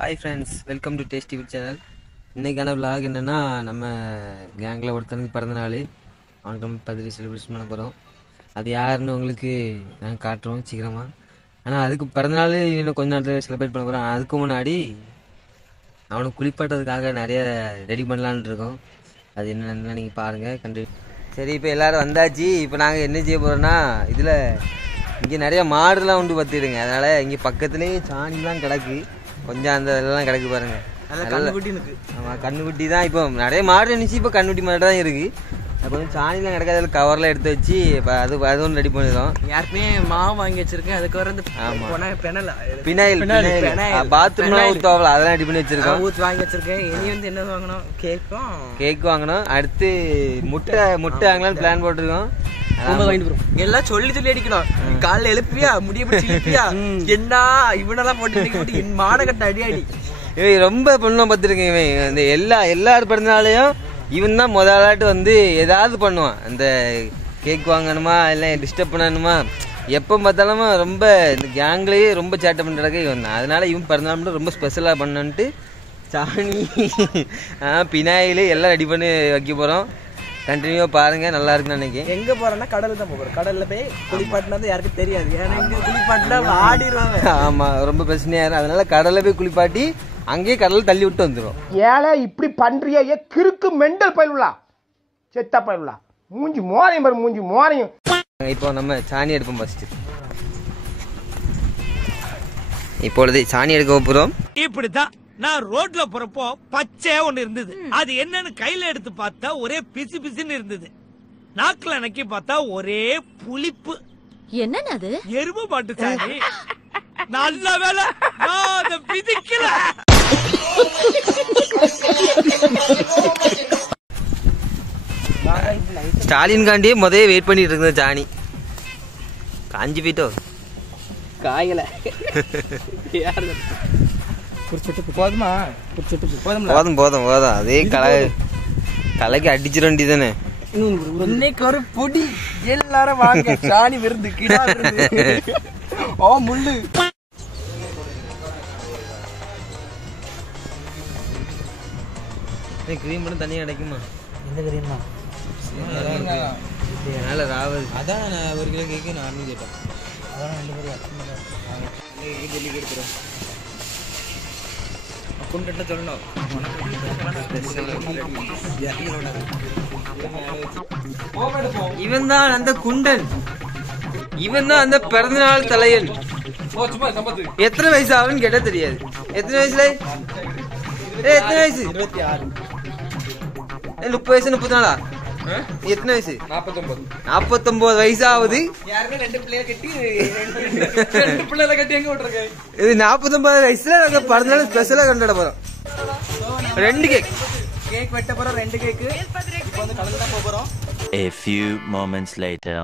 Hi friends, welcome to tasty food channel. இன்றைக்கான vlog என்னென்னா, நம்ம கேங்கில் ஒருத்தனுக்கு பிறந்த நாள், அவனுக்கு நம்ம பர்த்டே செலிப்ரேஷன் பண்ண போகிறோம். அது யாருன்னு உங்களுக்கு நாங்கள் காட்டுறோம் சீக்கிரமாக. ஆனால் அதுக்கு பிறந்தநாள் இன்னும் கொஞ்ச நேரத்தில் செலிப்ரேட் பண்ண போகிறோம். அதுக்கு முன்னாடி அவனுக்கு குளிப்பாட்டுறதுக்காக நிறைய ரெடி பண்ணலான்னு இருக்கோம். அது என்னென்னு நீங்கள் பாருங்கள் கண்டு. சரி, இப்போ எல்லோரும் வந்தாச்சு. இப்போ நாங்கள் என்ன செய்ய போகிறோன்னா, இதில் இங்கே நிறைய மாடுலாம் உண்டு பார்த்துடுங்க. அதனால் இங்கே பக்கத்துலேயே சாணிலாம் கிடக்கு, கொஞ்சம் அந்த இதெல்லாம் கிடக்கு பாருங்க. ஆமாம், கண்ணுக்குட்டி தான். இப்போ நிறைய மாடு இருந்துச்சு, இப்போ கண்ணுக்குட்டி மாடு தான் இருக்குது. கொஞ்சம் சாணிலாம் கிடக்காது, அதில் கவரில் எடுத்து வச்சு இப்போ அது ஒன்று ரெடி பண்ணிடுறோம். யாருக்குமே மாவு வாங்கி வச்சிருக்கேன். அதுக்கப்புறம் பினாயில் பாத்ரூம்லாம் ஊற்றுவாங்களா, அதெல்லாம் ரெடி பண்ணி வச்சிருக்கோம். ஊற்றி வாங்கி வச்சிருக்கேன். இனி வந்து என்ன வாங்கணும்? கேக் வாங்கணும். அடுத்து முட்டை வாங்கலாம்னு பிளான் போட்டிருக்கோம். எல்லாம் சொல்லி அடிக்கணும். காலைல எழுப்பியா, முடிய பிடிச்சியா, என்ன இவனெல்லாம் போட்டு என் மானகட்ட அடி இவன் ரொம்ப பொண்ணும் பார்த்துருக்கேன். இவன் இந்த எல்லாரும் பிறந்தனாலையும் இவன் தான் முதலாட்டு வந்து ஏதாவது பண்ணுவான். அந்த கேக் வாங்கணுமா இல்லை டிஸ்டர்ப் பண்ணணுமா, எப்போ பார்த்தாலும் ரொம்ப இந்த கேங்லேயே ரொம்ப சேட்டை பண்ணுறதுக்கு இவன் தான். அதனால இவன் பிறந்தநாள் மட்டும் ரொம்ப ஸ்பெஷலாக பண்ணன்ட்டு சாணி பினாயில் எல்லாம் ரெடி பண்ணி வைக்க போகிறோம். கண்டினியூவாக பாருங்கள், நல்லா இருக்குன்னு நினைக்கிறேன். எங்கே போகிறோன்னா கடலில் தான் போகிறோம். கடலில் போய் குளிப்பாட்டினா யாருக்கும் தெரியாது. ஏன்னா இங்கே குளிப்பாட்டினா ஆடிடுவாங்க. ஆமாம், ரொம்ப பிரச்சனையாக இருக்கும். அதனால கடலில் போய் குளிப்பாட்டி அங்கேயே கடலில் தள்ளி விட்டு வந்துடும். ஏழை இப்படி பண்றியா? கிறுக்கு மெண்டல் பயிலுலா, செத்தா பயிலுலா, மூஞ்சி மோரையும் பாரு, மூஞ்சி மோரையும். இப்போ நம்ம சாணி எடுப்போம். ஃபர்ஸ்ட் இப்பொழுது சாணி எடுக்க போகிறோம். இப்படித்தான் நான் ரோட்ல போறப்போ பச்சையா ஒண்ணு இருந்தது. அது என்னன்னு கையில எடுத்து பார்த்தா ஒரே பிசு பிசுன்னு இருந்தது. நாக்குல நக்கி பார்த்தா ஒரே புளிப்பு. என்னன்னு அது? எருமை மாட்டு சாணி. நல்ல வேலை நான் அதை பிதிக்கல. ஸ்டாலின் காண்டியே முதல்ல வெயிட் பண்ணிட்டு இருந்த சாணி காஞ்சி போயிட்டோ காயல. போதுமா? போதும். அதே கலைக்கு அடிச்சிட வேண்டியதானே. இன்னைக்கு ஒரு பொடி எல்லாரும் வாங்க, சாணி விருந்து கிடா விருந்து. ஓ முள்ளு கிரீம் மட்டும் தனியாக கிடைக்குமா? எந்த கிரீமா? அதனால ராவது அதான் நான் 1 கிலோ கேக்கு நான் 6 கேட்டேன். அதான் 2 பேரும் டெல்லி கொடுத்துறோம். குண்டட்ட சொல்லணும். இவன் தான் அந்த குண்டன், இவன் தான் அந்த பிறந்தநாள் தலையன். எத்தனை வயசு ஆகுன்னு கேட்டா தெரியாது. எத்தனை வயசுல? எத்தனை வயசு? 26. 30 வயசு 34. எத்தனை வயசு? 49 வயசு ஆகுது. இது 49 வயசுல நாங்க பிறந்தநாள் ஸ்பெஷலா கொண்டாட போறோம். 2 கேக் வெட்ட போறோம். 2 கேக்கு வந்து கலந்து தான் போறோம். A few moments later.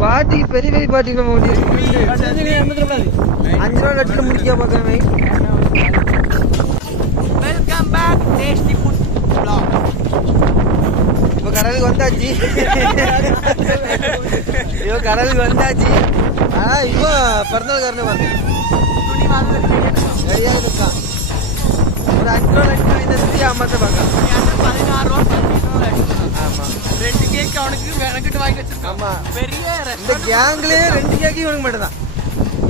பாட்டி பெரிய பாட்டி 5 ரூபா லட்சம் முடிக்க பார்க்கவே. Welcome back tasty food vlog. இப்போ கடலுக்கு வந்தாச்சு. ஆனா இப்போ பிறந்தநாள் காரணம் பாருங்க, துணி வாங்க ரெடியாக இருக்கான். ஒரு 5 ரூபா லட்சம் வாங்கி அம்மாத்த பார்க்கலாம். 16 ரூபா. ஆமா, 2 கேக் அவனுக்கு வெனக்கிட்டு வாங்கி வச்சிருக்கான். ஆமா, பெரிய இந்த கேங்லயே 2 கேக்கு இவனுக்கு மட்டும் தான்.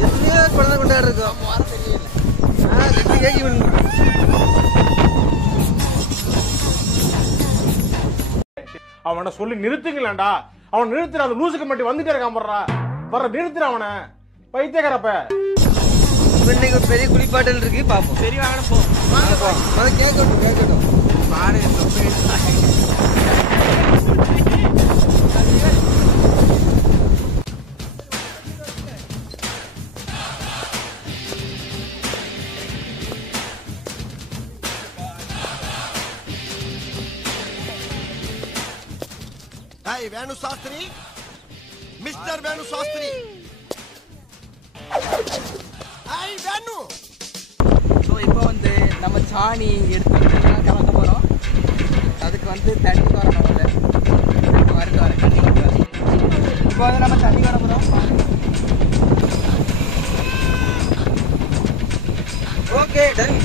எத்தனையோ குழந்தை கொண்டாடு இருக்கோம். 2 கேக்கு இவனுக்கு. அவனை சொல்லி நிறுத்துங்களேன்டா. அவன் நிறுத்துற, அந்த லூசுக்கு மட்டும் வந்துட்டே இருக்கான். வர்ற நிறுத்துற அவனை, பைத்தியக்காரப்ப. இன்னைக்கு ஒரு பெரிய குளிப்பாட்டல் இருக்கு, பாப்போம். சரி வாங்க போ. முதல்ல கேட்கட்டும். பாரு Hey, Venu Sastri, Mr. Venu Sastri. So இப்போ வந்து நம்ம சாணி எடுத்து கலக்க போகிறோம். அதுக்கு வந்து தண்ணி வரணும். வர தண்ணி வர இப்போ வந்து நம்ம தண்ணி வர போகிறோம். Okay done.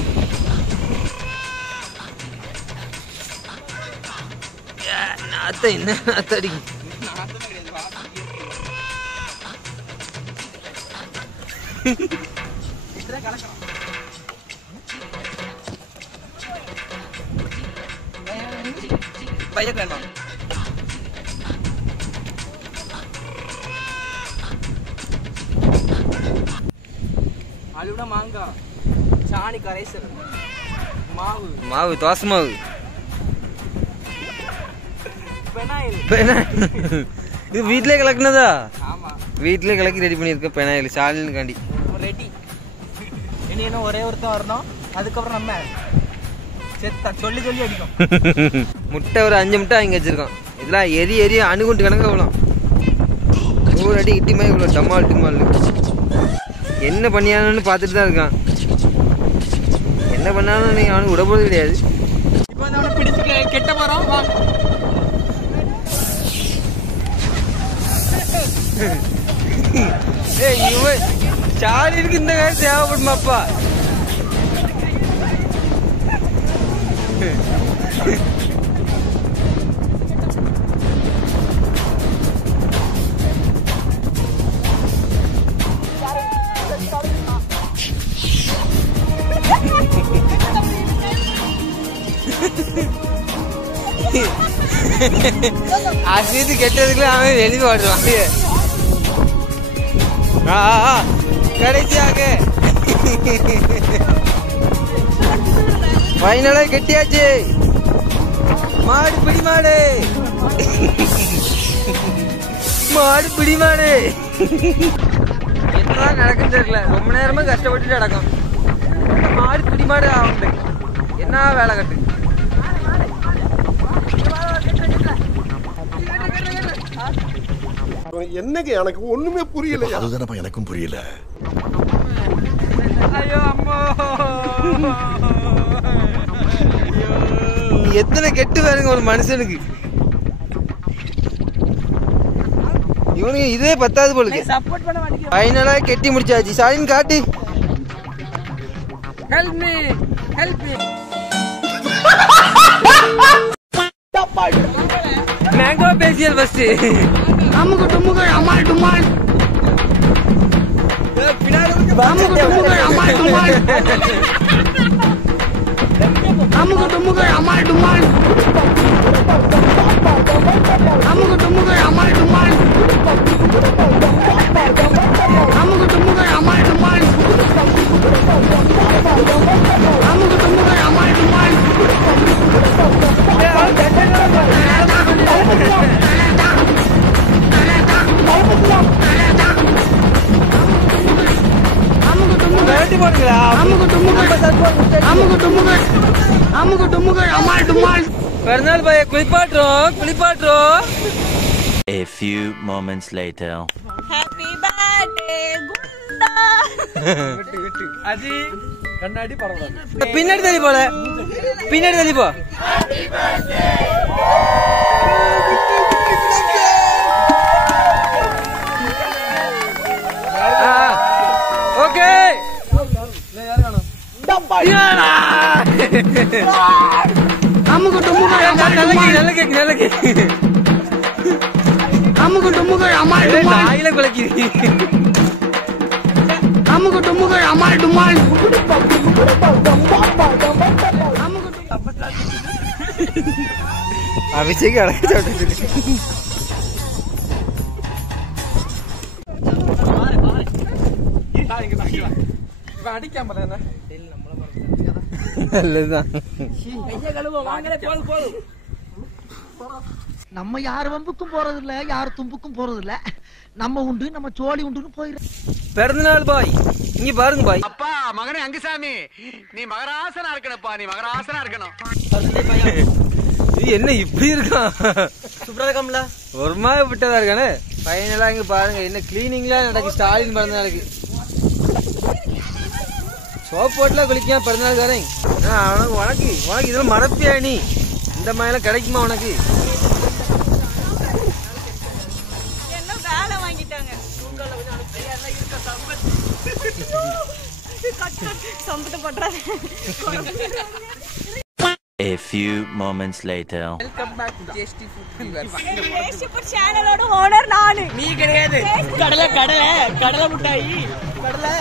அத்தை என்ன அத்தடி பையன் வேணும். அழுவிட மாங்காய் சாணி கரைசல் மாவு மாவு தோசை மாவு பெனாயில். இது வீட்டிலே கலக்குனதா? ஆமாம், வீட்டிலே கலக்கி ரெடி பண்ணியிருக்க பெனாயில் சாலினுக்காண்டி ரெடி. இனி என்ன ஒரே ஒருத்தன் வரணும். அதுக்கப்புறம் நம்ம செத்தா சொல்லி சொல்லி அடிக்கும். முட்டை ஒரு 5 முட்டை வாங்கி வச்சிருக்கோம். இதெல்லாம் எரி அணுகுண்டு கணக்கு அவ்வளோ ஒவ்வொரு அடி இட்டி மாதிரி இவ்வளோ டமால் என்ன பண்ணியானு பார்த்துட்டு தான் இருக்கான். என்ன பண்ணாலும் நீ அவனுக்கு விட போறது கிடையாது. இப்போ வந்து அவனை பிடிச்சு கெட்ட போகிறோம். இவன் சாலிக்கு இந்த காலம் தேவைப்படுமாப்பா. அது கெட்டதுக்குள்ள அவன் எழுதி வாடுவான். கடைசியாக ஃபைனலா கெட்டியாச்சு. மாடு பிடி மாடு பிடி மாடு. என்னதான் நடக்குன்னு தெரியல. ரொம்ப நேரமா கஷ்டப்பட்டு நடக்கும். மாடு பிடி மாடு ஆகுது. என்ன வேலை கட்டு. என்னங்க எனக்கு ஒண்ணுமே புரியல. அதுதானப்பா எனக்கும் புரியல. ஐயோ அம்மா, எத்தனை கெட்டு பாருங்க ஒரு மனுஷனுக்கு. இவனுக்கு இதே பத்தாது போலுக்கு. சப்போர்ட் பண்ண மாட்டேங்க. ஃபைனலா கெட்டி முடிச்சாச்சு. சாலின் காட்டி. Help me help me. Mango facial first. அமுகு டுமுகு அமால் டுமால். அமுகு டுமுகு அமால் டுமால். அமுகு டுமுகு அமால் டுமால். அமுகு டுமுகு அமால் டுமால். அமுகு டுமுகு அமால் டுமால். அமுகு டுமுகு அமால் டுமால். பிறநாள் பைய குளிப்பாட்டுறோம். A few moments later. Happy birthday குண்டா. அது கண்ணாடி பரவாயில்ல. பின்னாடி தள்ளி போ. ஓகே. அமுகு டுமுகு நல்ல கேக்கு. அமுகு டுமுகு அமால் டுமால். நாயில குலைக்கி. அமுகு டுமுகு அமால் டுமால். அபிஷேக் அடக்க அடிக்காம நம்ம யார் வம்புக்கும் போறது இல்ல, யார் தும்புக்கும் போறது இல்ல. நம்ம உண்டு, நம்ம சோழி உண்டுன்னு போயிடும். பிறந்தநாள் பாய் இங்க பாருங்க பாய். அப்பா மகனே அங்குசாமி, நீ மகராசனா இருக்கணும்ப்பா, நீ மகராசனா இருக்கணும். என்ன இப்படி இருக்கான்? சூப்பரா இருக்காம்ல. ஒரு மாதிரி விட்டதா இருக்கானே. ஃபைனலா இங்க பாருங்க என்ன கிளீனிங்லாம் நடக்கு. ஸ்டாலின் பிறந்த நாளுக்கு சோப் போட்டுலாம் குளிக்காம பிறந்தநாள் வரேன். உனக்கு இதெல்லாம் மறப்பியா நீ? இந்த மாதிரிலாம் கிடைக்குமா உனக்கு? என்ன வேலை வாங்கிட்டாங்க. சம்பத்து பண்றாங்க. A few moments later. Welcome back to tasty food viewers. Tasty food சேனலோட ஓனர் நானு. நீ கிடையாது. கடலை முட்டாய். கடலை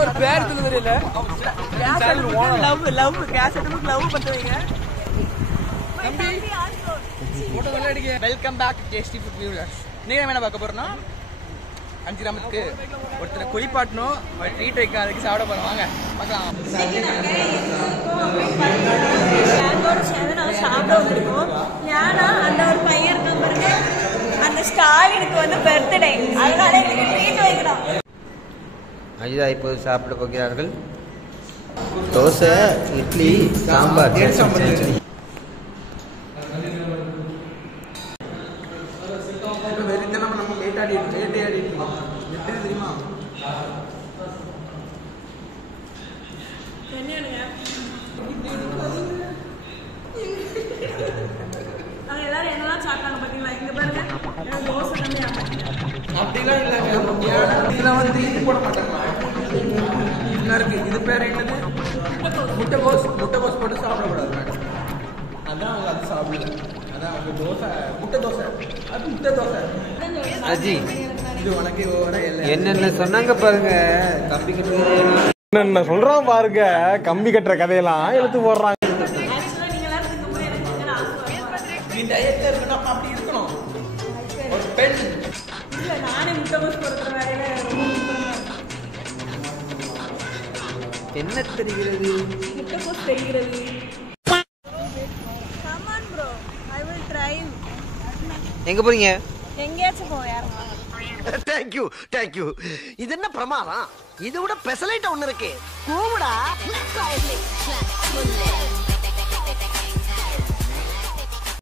ஒரு பேர் தெரியல. லவ் கேசட்டுக்கு லவ் பண்ணுவீங்க. தம்பி போட்டோ நல்லா எடுங்க. Welcome back to tasty food viewers. நீங்க என்ன பார்க்க போறோம்னா அஞ்சிராமத்துக்கு ஒருத்தரை குளிப்பாட்டணும், ஒரு ட்ரீட் வைக்க, அதுக்கு சாப்பிட போறோம். வாங்க பார்க்கலாம். சாப்பிட வந்திருக்கோம். ஏன்னா அந்த ஒரு பையன் இருக்க பாருங்க, அந்த ஸ்டாலினுக்கு வந்து பர்த்டே, அதனால எனக்கு ட்ரீட் வைக்கிறோம். அஜிதா இப்போது சாப்பிட போகிறார்கள். தோசை, இட்லி, சாம்பார். நம்ம வேட்டையாடி தெரியுமா? எல்லாரும் என்னெல்லாம் சாப்பிட்டாங்க பாத்தீங்களா? இங்க பாருங்க, தோசை வந்து அப்படிலாம் இல்லைங்க. இதுல வந்து இது போட மாட்டாங்க. என்ன இருக்கு? இது பேர் என்னது? முட்டைகோஸ் போட்டு சாப்பிடக்கூடாது. அதான் அவங்க அது சாப்பிடல. அதான் அவங்க தோசை, முட்டை தோசை. அது முட்டை தோசை. அஜி இது உனக்கு என்னென்ன சொன்னாங்க பாருங்க. கம்பி கட்டுறது என்ன சொல்றான் பாருங்க. கம்பி கட்டுற கதையெல்லாம் எடுத்து போடுறாங்க. நீ டயட்ல இருக்கணும், அப்படி இருக்கணும். ஒரு பெண் இல்ல, நானே முட்டைகோஸ் பொறுக்கிற வேலையில என்ன தெரிகிறது? முட்டைகோஸ் தெரிகிறது. Come on bro, I will drive. எங்க போறீங்க? எங்கேயாச்சும் போ. யாருங்க? Thank you. இது என்ன பிரமாதம்? இதை விட பெசலைட் ஒண்ணு இருக்கு. கூவுடா.